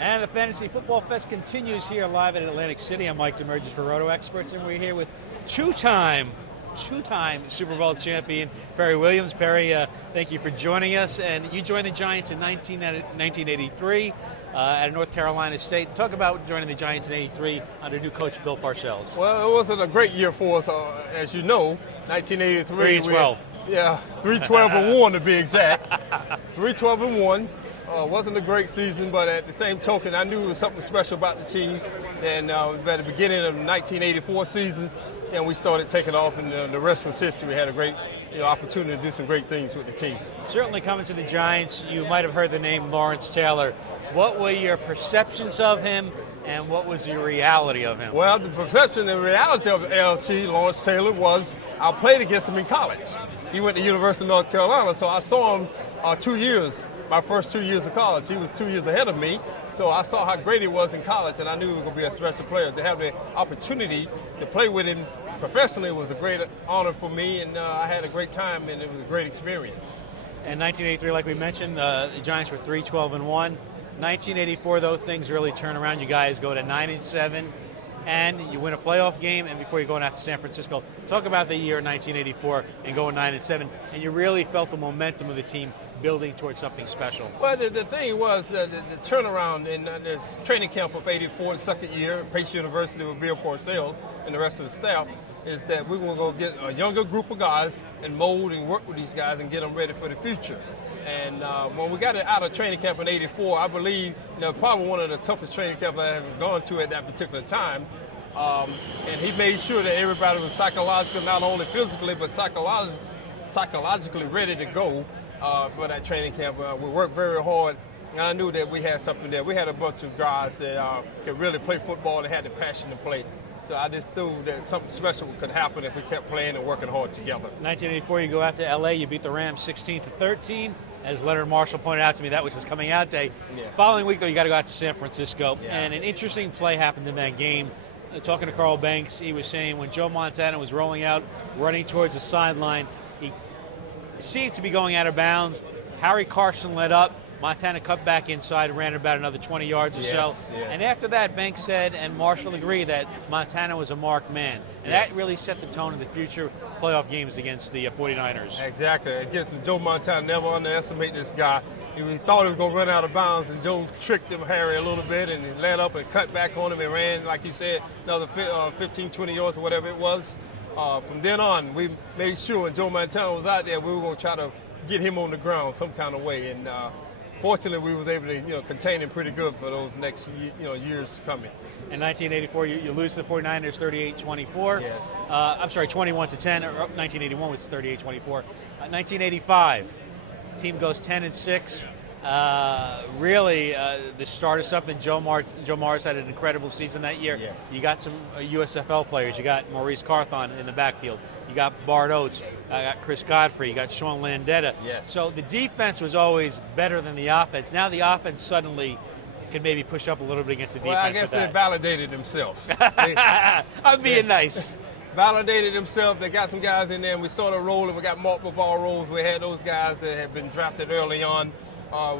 And the Fantasy Football Fest continues here live at Atlantic City. I'm Mike Damergis for RotoExperts, and we're here with two-time Super Bowl champion Perry Williams. Perry, thank you for joining us. And you joined the Giants in 1983 at North Carolina State. Talk about joining the Giants in '83 under new coach Bill Parcells. Well, it wasn't a great year for us, as you know. 1983. 3-12. Yeah, 3-12-1 to be exact. 3-12-1. Wasn't a great season, but at the same token, I knew there was something special about the team. And at the beginning of the 1984 season, and we started taking off, and the rest was history. We had a great opportunity to do some great things with the team. Certainly coming to the Giants, you might have heard the name Lawrence Taylor. What were your perceptions of him, and what was your reality of him? Well, the perception and reality of LT, Lawrence Taylor, was I played against him in college. He went to the University of North Carolina, so I saw him 2 years. My first 2 years of college. He was 2 years ahead of me, so I saw how great he was in college, and I knew he was going to be a special player. To have the opportunity to play with him professionally was a great honor for me, and I had a great time, and it was a great experience. In 1983, like we mentioned, the Giants were 3-12-1. 1984, though, things really turn around. You guys go to 9-7, and you win a playoff game, and before you go out to San Francisco, talk about the year 1984 and going 9-7, and you really felt the momentum of the team building towards something special. Well, the thing was the turnaround in this training camp of '84, the second year, Pace University with Bill Parcells and the rest of the staff, is that we were going to go get a younger group of guys and mold and work with these guys and get them ready for the future. And when we got out of training camp in '84, I believe probably one of the toughest training camps I have gone to at that particular time. And he made sure that everybody was psychologically, not only physically, but psychologically ready to go for that training camp. We worked very hard, and I knew that we had something there. We had a bunch of guys that could really play football and had the passion to play. So I just knew that something special could happen if we kept playing and working hard together. 1984, you go out to L.A., you beat the Rams 16-13. As Leonard Marshall pointed out to me, that was his coming out day. Yeah. Following week, though, you got to go out to San Francisco. Yeah. And an interesting play happened in that game. Talking to Carl Banks, he was saying when Joe Montana was rolling out, running towards the sideline, he seemed to be going out of bounds. Harry Carson led up. Montana cut back inside and ran about another 20 yards or so. Yes. And after that, Banks said, and Marshall agreed, that Montana was a marked man. And that really set the tone of the future playoff games against the 49ers. Exactly. Against Joe Montana, never underestimate this guy. He thought he was going to run out of bounds, and Joe tricked him, Harry, a little bit, and he led up and cut back on him and ran, like you said, another 15, 20 yards or whatever it was. From then on, we made sure when Joe Montana was out there, we were going to try to get him on the ground some kind of way. And fortunately, we was able to contain him pretty good for those next years coming. In 1984, you lose to the 49ers 38-24. Yes. I'm sorry, 21-10. 1981 was 38-24. 1985, team goes 10-6. Really, the start of something. Joe Morris had an incredible season that year. Yes. You got some USFL players. You got Maurice Carthon in the backfield. You got Bart Oates. Got Chris Godfrey. You got Sean Landetta. Yes. So the defense was always better than the offense. Now the offense suddenly can maybe push up a little bit against the defense. Well, I guess they validated themselves. I'm being nice. Validated themselves. They got some guys in there, and we started rolling. We got multiple ball rolls. We had those guys that had been drafted early on.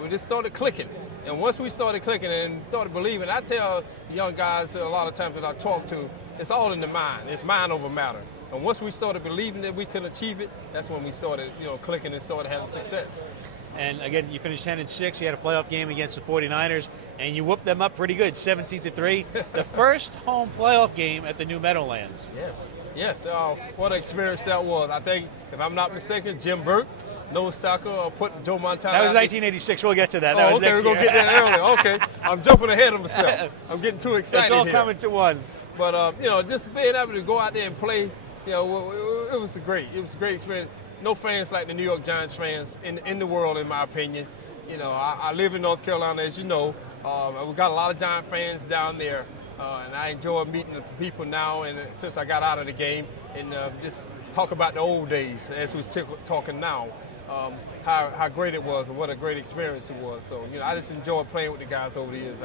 We just started clicking. And once we started clicking and started believing, I tell young guys a lot of times that I talk to, it's all in the mind. It's mind over matter. And once we started believing that we could achieve it, that's when we started clicking and started having success. And again, you finished 10-6. You had a playoff game against the 49ers, and you whooped them up pretty good, 17-3. The first home playoff game at the New Meadowlands. Yes. What an experience that was. I think, if I'm not mistaken, Jim Burke, nose tackle, put Joe Montana. That was 1986. We'll get to that. That was okay, next we're going to year. get there early. Okay. I'm jumping ahead of myself. I'm getting too excited It's all here. coming to one. But, just being able to go out there and play, it was great. It was a great experience. No fans like the New York Giants fans in the world, in my opinion. I live in North Carolina, as you know. We've got a lot of Giant fans down there, and I enjoy meeting the people now. And since I got out of the game, and just talk about the old days as we're talking now, how great it was and what a great experience it was. So I just enjoy playing with the guys over the years.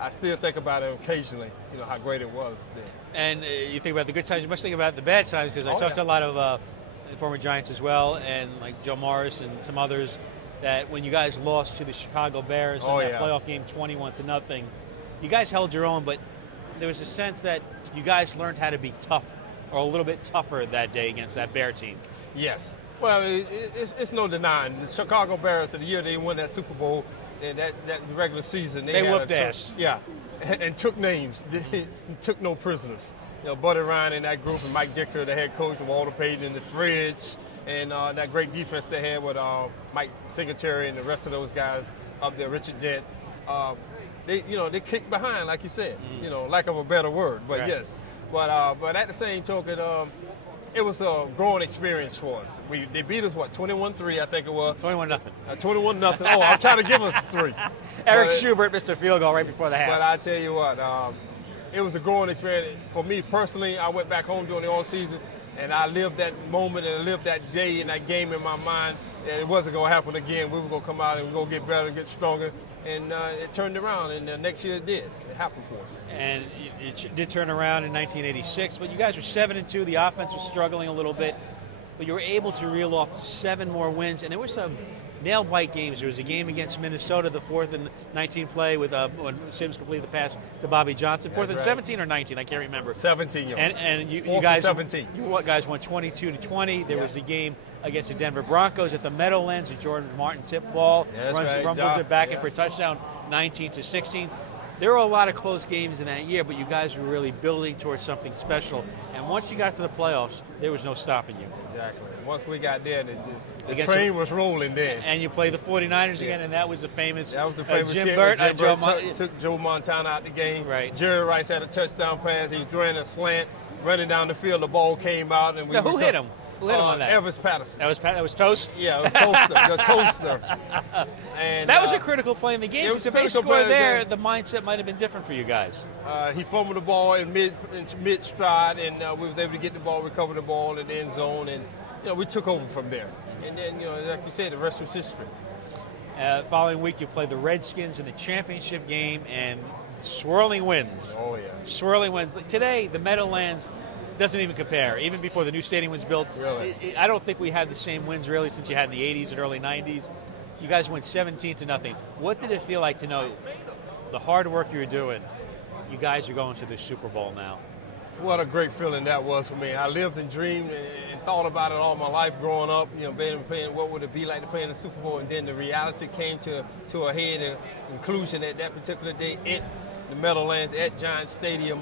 I still think about it occasionally, how great it was then. And you think about the good times, you must think about the bad times, because I talked to a lot of former Giants as well, and like Joe Morris and some others. that when you guys lost to the Chicago Bears in that playoff game 21-0, you guys held your own, but there was a sense that you guys learned how to be tough, or a little bit tougher that day against that Bear team. Yes. Well, it's no denying. The Chicago Bears, the year they won that Super Bowl, and that regular season, they whooped ass. Yeah, and took names. They took no prisoners. Buddy Ryan and that group, and Mike Dicker, the head coach, Walter Payton in the fridge, and that great defense they had with Mike Singletary and the rest of those guys up there, Richard Dent. They kicked behind, like you said. Lack of a better word, but right. Yes. But at the same token, it was a growing experience for us. They beat us, 21-3, I think it was. 21-0. 21-0. Oh, I'm trying to give us 3. Eric Schubert missed a field goal right before the half. But I tell you what, it was a growing experience. For me personally, I went back home during the all-season, and I lived that moment and I lived that day and that game in my mind. And it wasn't going to happen again. We were going to come out and we were going to get better and get stronger. And it turned around, and next year it did. It happened for us. And it did turn around in 1986, but you guys were 7-2. The offense was struggling a little bit, but you were able to reel off 7 more wins. And there were some nail-bite games. There was a game against Minnesota, the 4th and 19 play with when Sims completed the pass to Bobby Johnson. 4th and 17 or 19, I can't remember. 17. And you guys, 17. You guys won 22-20. There was a game against the Denver Broncos at the Meadowlands. The Jordan Martin tip ball rumbles it back in for a touchdown, 19-16. There were a lot of close games in that year, but you guys were really building towards something special. And once you got to the playoffs, there was no stopping you. Exactly. Once we got there, the train was rolling then. And you played the 49ers again, and that was the famous, Jim Burt took Joe Montana out the game. Right. Jerry Rice had a touchdown pass. He was running a slant, running down the field. The ball came out. And who hit him? Who hit him on that? Elvis Patterson. That was Toast? Yeah, it was Toaster. The Toaster. And that was a critical play in the game. Because if they scored there, the mindset might have been different for you guys. He fumbled the ball in mid stride, and we was able to get the ball, recover the ball in the end zone, and we took over from there. And then, like you said, the rest was history. Following week, you play the Redskins in the championship game, and swirling wins. Oh, yeah. Swirling wins. Today, the Meadowlands doesn't even compare. Even before the new stadium was built, really? I don't think we had the same wins, really, since you had in the 80s and early 90s. You guys went 17-0. What did it feel like to know the hard work you were doing, you guys are going to the Super Bowl now? What a great feeling that was for me. I lived and dreamed and thought about it all my life growing up, playing what would it be like to play in the Super Bowl, and then the reality came to a head and conclusion at that particular day at the Meadowlands at Giant Stadium,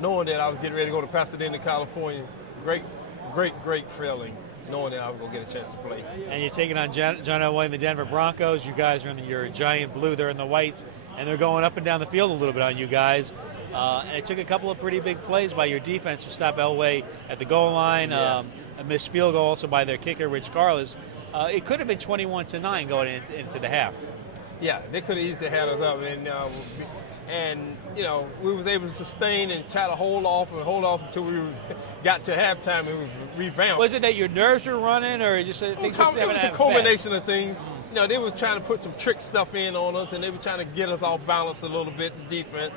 knowing that I was getting ready to go to Pasadena, California. Great feeling, knowing that I was going to get a chance to play. And you're taking on John Elway and the Denver Broncos. You guys are in your giant blue, they're in the whites, and they're going up and down the field a little bit on you guys. And it took a couple of pretty big plays by your defense to stop Elway at the goal line. A missed field goal also by their kicker, Rich Carlos. It could have been 21-9 going into the half. Yeah, they could have easily had us up, and we was able to sustain and try to hold off until we got to halftime and we revamped. Was it that your nerves were running, or just things it was a culmination of things? They was trying to put some trick stuff in on us, and they were trying to get us off balance a little bit, the defense.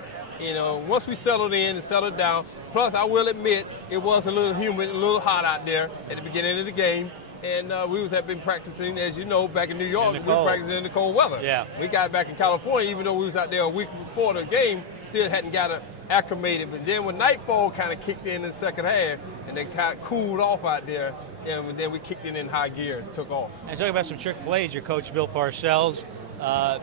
Once we settled in and settled down, plus I will admit it was a little humid, a little hot out there at the beginning of the game. And we had been practicing, as you know, back in New York. We were practicing in the cold weather. Yeah. We got back in California, even though we was out there a week before the game, still hadn't got acclimated. But then when nightfall kind of kicked in the second half, and they kind of cooled off out there, and then we kicked in high gear and took off. And talking about some trick plays, your coach Bill Parcells,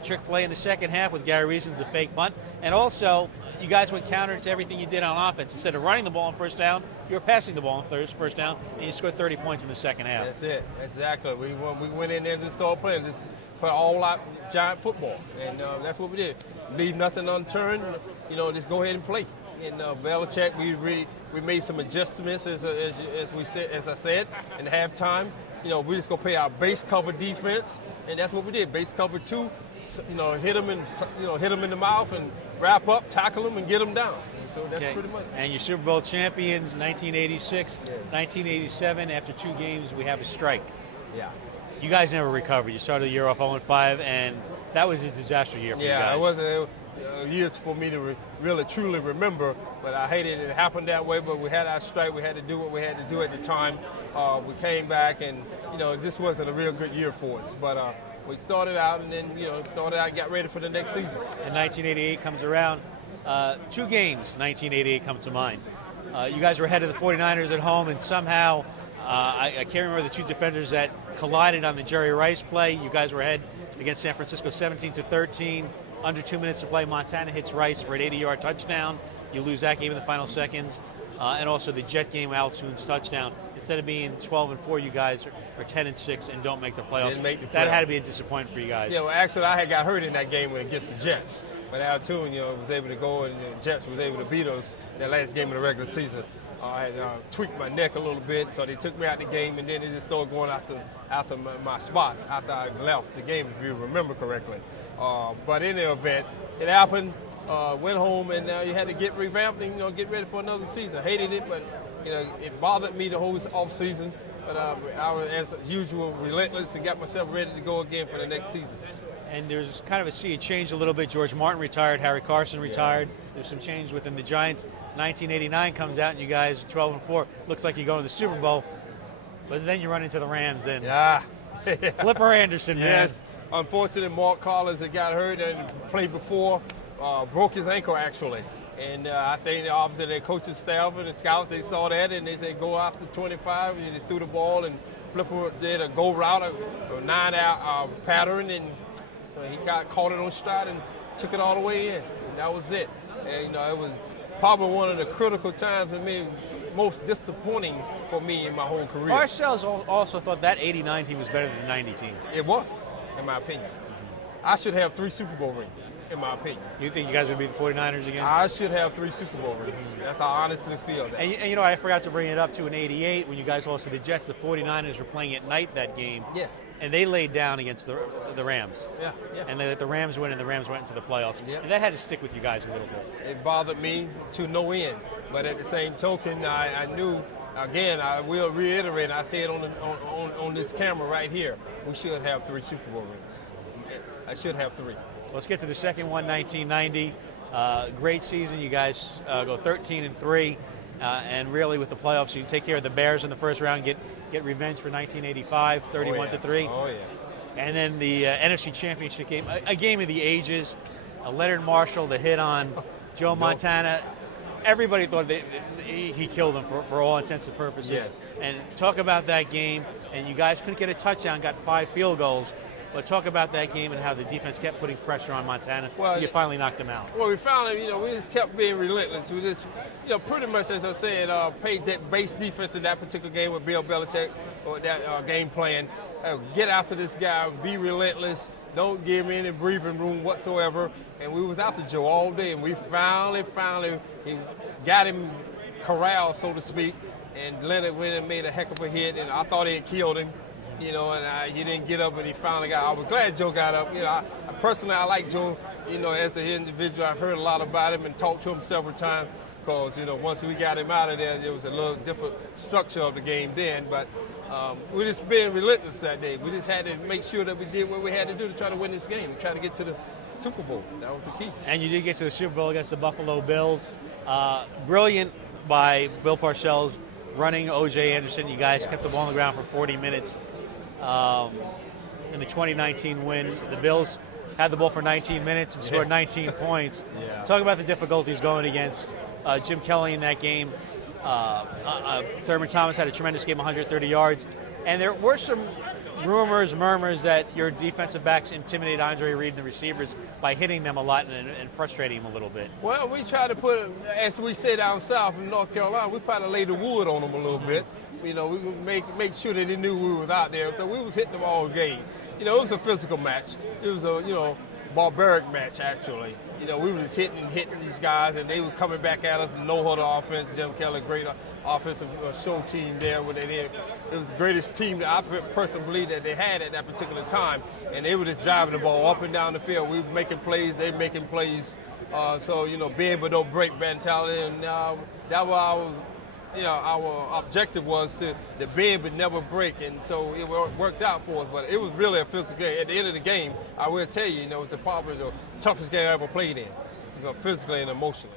trick play in the second half with Gary Reason's a fake punt, and also you guys went counter to everything you did on offense. Instead of running the ball on first down, you were passing the ball on first down, and you scored 30 points in the second half. That's it. Exactly. We went in there and just started playing, just play all out Giant football, and that's what we did. Leave nothing unturned. Just go ahead and play. And Belichick, we made some adjustments as I said, in halftime. We just gonna play our base cover defense, and that's what we did. Base cover 2. Hit them in the mouth and wrap up, tackle them, and get them down. And so that's pretty much. And your Super Bowl champions, 1986, 1987. After 2 games, we have a strike. Yeah. You guys never recovered. You started the year off 0-5, and that was a disaster year for you guys. Yeah, it wasn't years for me to really truly remember, but I hated it happened that way. But we had our strike. We had to do what we had to do at the time. We came back, and this wasn't a real good year for us. But we started out and then, started out and got ready for the next season. And 1988 comes around. Two games, 1988 come to mind. You guys were ahead of the 49ers at home, and somehow, I can't remember the two defenders that collided on the Jerry Rice play. You guys were ahead against San Francisco 17-13. Under 2 minutes to play, Montana hits Rice for an 80-yard touchdown. You lose that game in the final seconds. And also the Jet game, Al Toon's touchdown. Instead of being 12-4, you guys are 10-6 and don't make the playoffs. That had to be a disappointment for you guys. Yeah, well, actually, I had got hurt in that game against the Jets. But Al Toon, was able to go, and the Jets was able to beat us that last game of the regular season. I had tweaked my neck a little bit, so they took me out the game, and then they just started going after my spot after I left the game, if you remember correctly. But in the event, it happened. Went home, and you had to get revamped and get ready for another season. I hated it, but it bothered me the whole off season. But I was, as usual, relentless and got myself ready to go again for the next season. And there's kind of a sea change a little bit. George Martin retired, Harry Carson retired. There's some change within the Giants. 1989 comes out, and you guys 12-4. Looks like you go to the Super Bowl, but then you run into the Rams. And Flipper Anderson, man. Yes. Unfortunately, Mark Collins had got hurt and played before. Broke his ankle, actually. And I think obviously their coaching staff and the scouts, they saw that, and they said go after 25, and they threw the ball, and Flipper did a go route, a 9-out pattern, and he got caught it on stride and took it all the way in. And that was it. And it was probably one of the critical times for me, most disappointing for me in my whole career. Parcells also thought that 89 team was better than the 90 team. It was, in my opinion. I should have 3 Super Bowl rings, in my opinion. You think you guys would be the 49ers again? I should have 3 Super Bowl rings. That's how I honestly feel. That. And I forgot to bring it up, too, in 88, when you guys lost to the Jets, the 49ers were playing at night that game. Yeah. And they laid down against the Rams. Yeah. And they let the Rams win, and the Rams went into the playoffs. Yeah. And that had to stick with you guys a little bit. It bothered me to no end. But at the same token, I knew, again, I will reiterate, and I say it on this camera right here, we should have 3 Super Bowl rings. I should have 3. Let's get to the second one, 1990. Great season. You guys go 13-3. And really, with the playoffs, you take care of the Bears in the first round, get revenge for 1985, 31-3. Oh, yeah. And then the NFC Championship game, a game of the ages. Leonard Marshall, the hit on Joe Montana. Everybody thought he killed him for all intents and purposes. Yes. And talk about that game. And you guys couldn't get a touchdown, got 5 field goals. But talk about that game and how the defense kept putting pressure on Montana until you finally knocked them out. Well, we finally, we just kept being relentless. We just, pretty much, as I said, played that base defense in that particular game with Bill Belichick, or that game plan. Get after this guy, be relentless, don't give him any breathing room whatsoever. And we was after Joe all day, and we finally got him corralled, so to speak. And Leonard went and made a heck of a hit, and I thought he had killed him. And he didn't get up, and he finally got. I was glad Joe got up. Personally, I like Joe. As an individual, I've heard a lot about him and talked to him several times. Because once we got him out of there, it was a little different structure of the game then. But we just been relentless that day. We just had to make sure that we did what we had to do to try to win this game, and try to get to the Super Bowl. That was the key. And you did get to the Super Bowl against the Buffalo Bills. Brilliant by Bill Parcells running O.J. Anderson. You guys kept the ball on the ground for 40 minutes. In the 2019 win, the Bills had the ball for 19 minutes and scored 19 points. Yeah. Talk about the difficulties going against Jim Kelly in that game. Thurman Thomas had a tremendous game, 130 yards. And there were some murmurs that your defensive backs intimidated Andre Reed and the receivers by hitting them a lot and frustrating them a little bit. Well, we try to put, as we say down south in North Carolina, we probably lay the wood on them a little bit. We would make sure that they knew we was out there. So we was hitting them all game. It was a physical match. It was a, barbaric match, actually. We were just hitting these guys, and they were coming back at us. No-huddle offense. Jim Kelly, great offensive show team there. It was the greatest team that I personally believe that they had at that particular time. And they were just driving the ball up and down the field. We were making plays. They were making plays. So, bend but don't break mentality. And that was our objective was to bend but never break, and so it worked out for us. But it was really a physical game. At the end of the game, I will tell you, it was probably the toughest game I ever played in, physically and emotionally.